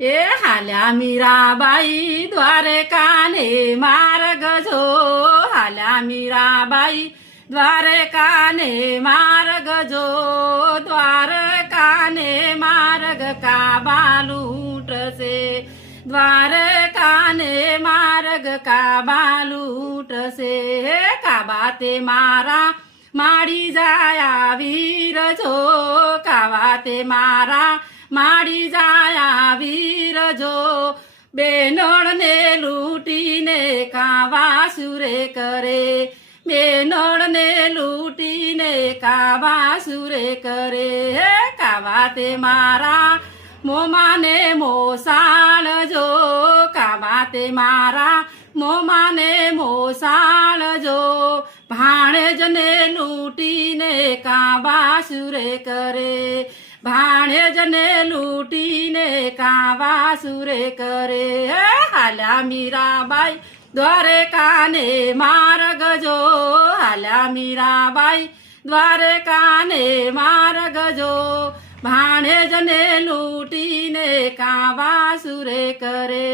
એ હાલ્યા મીરાબાઈ દ્વારકાને માર્ગ જો હાલ્યા મીરાબાઈ દ્વારકાને માર્ગ જો દ્વારકાને માર્ગ કાબા લૂંટશે દ્વારકાને માર્ગ કાબા લૂંટશે કાબા તે મારા માડી જાય વીર જો કાબા તે મારા માડી જાય વીર જો બેનોળને લૂંટીને કાવા સુરે કરે બેનોળને લૂંટીને કાવા સુરે કરે કાવા તે મારા મોમાને મોસાળ જો કાવા તે મારા મોમાને મોસાળ જો ભાણેજને લૂંટીને કાવા સુરે કરે ભાણેજને લૂંટીને કાવા સુરે કરે હાલ્યા મીરાબાઈ દ્વારકાને માર્ગ જો હાલ્યા મીરાબાઈ દ્વારકાને માર્ગ જો ભાણેજને લૂંટીને કાવા સુરે કરે